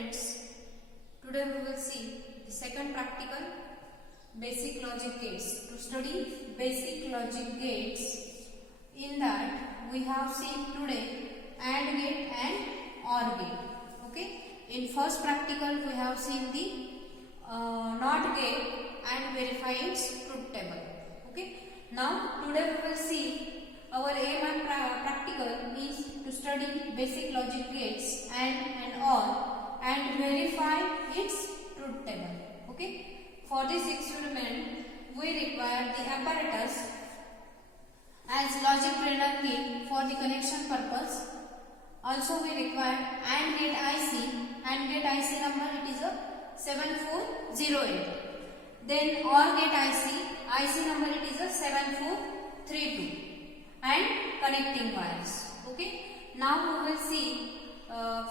friends, today we will see the second practical, basic logic gates. To study basic logic gates, in that we have seen today AND gate and OR gate. Okay. In first practical we have seen the NOT gate and verify its truth table. Okay. Now today we will see our aim and practical is to study basic logic gates and OR and verify its truth table. Okay. For this experiment, we require the apparatus as logic trainer kit for the connection purpose. Also, we require AND gate IC. AND gate IC number it is a 7408. Then OR gate IC number it is a 7432. And connecting wires. Okay. Now we will see.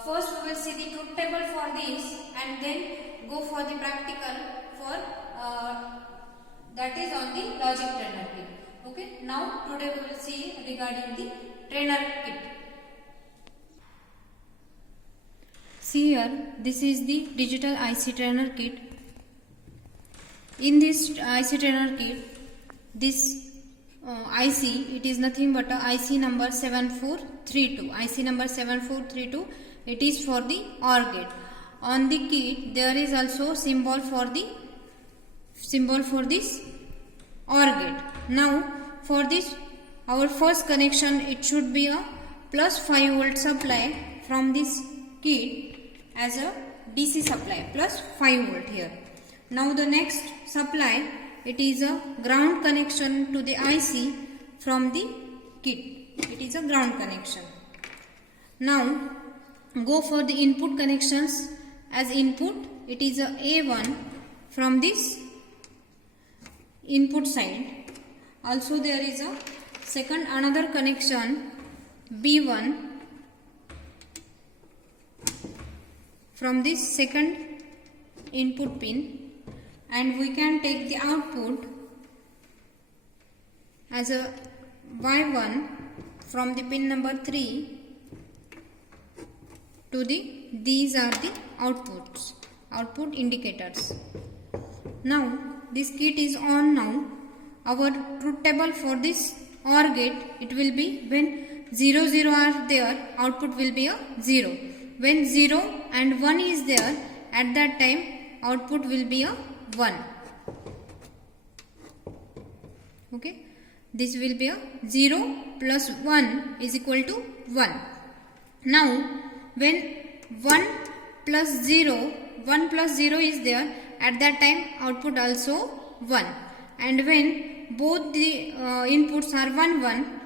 First we will see the truth table for this, and then go for the practical for that is on the logic trainer kit. Okay. Now today we will see regarding the trainer kit. See here, this is the digital IC trainer kit. In this IC trainer kit, this IC, it is nothing but a IC number 7432. IC number 7432, it is for the OR gate. On the kit, there is also symbol for this OR gate. Now, for this, our first connection, it should be a plus 5 volt supply from this kit as a DC supply, plus 5 volt here. Now, the next supply, it is a ground connection to the IC from the kit. It is a ground connection. Now, go for the input connections. As input, it is a A1 from this input side. Also, there is a second another connection B1 from this second input pin. And we can take the output as a Y1 from the pin number 3 to these are the output indicators. Now this kit is on now. Our truth table for this OR gate, it will be when 0, 0 are there, output will be a 0. When 0 and 1 is there, at that time output will be a 1. Okay. This will be a 0 plus 1 is equal to 1. Now, when 1 plus 0 is there, at that time output also 1. And when both the inputs are 1, 1,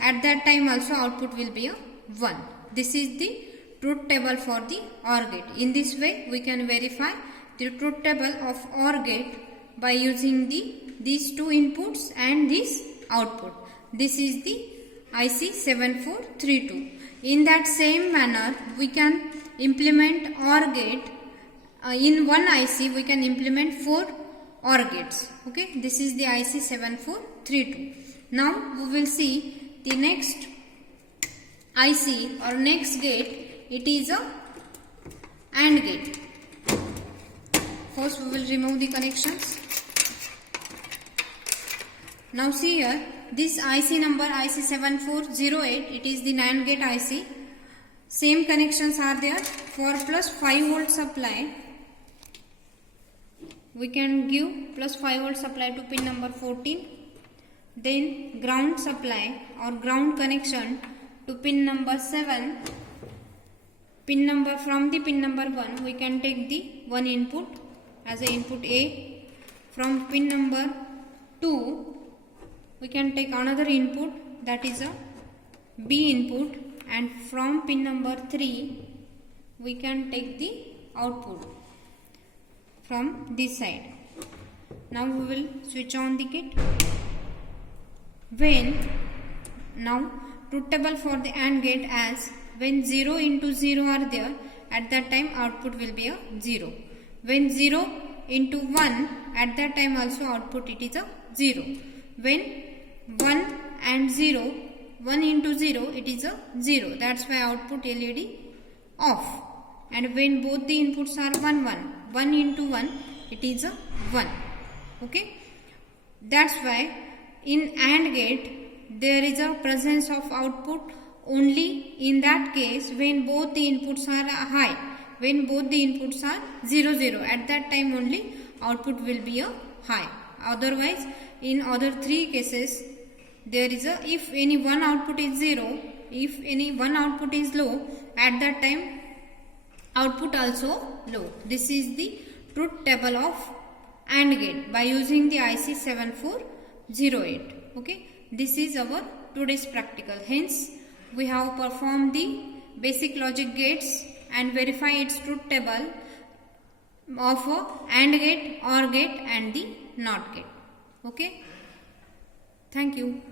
at that time also output will be a 1. This is the truth table for the OR gate. In this way, we can verify the truth table of OR gate by using these two inputs and this output. This is the IC 7432. In that same manner, we can implement OR gate. In one IC, we can implement 4 OR gates. Okay, this is the IC 7432. Now, we will see the next IC or next gate. It is a AND gate. First we will remove the connections. Now see here, this IC number IC 7408, it is the NAND gate IC. Same connections are there. For plus 5 volt supply, we can give plus 5 volt supply to pin number 14. Then ground supply or ground connection to pin number 7. Pin number from the pin number 1, we can take the one input as a input A. From pin number 2, we can take another input, that is a B input, and from pin number 3, we can take the output from this side. Now we will switch on the kit. Now truth table for the AND gate as when 0 into 0 are there, at that time output will be a 0. When 0 into 1, at that time also output it is a 0. When 1 and 0, 1 into 0, it is a 0. That's why output LED off. and when both the inputs are 1 1, 1 into 1, it is a 1. Okay, that's why in AND gate there is a presence of output only in that case when both the inputs are high. When both the inputs are 0 0, at that time only output will be a high. Otherwise in other three cases there is a, if any one output is 0, if any one output is low, at that time output also low. This is the truth table of AND gate by using the IC 7408. Okay, this is our today's practical. Hence we have performed the basic logic gates and verify its truth table of a AND gate, OR gate and the NOT gate. Okay, thank you.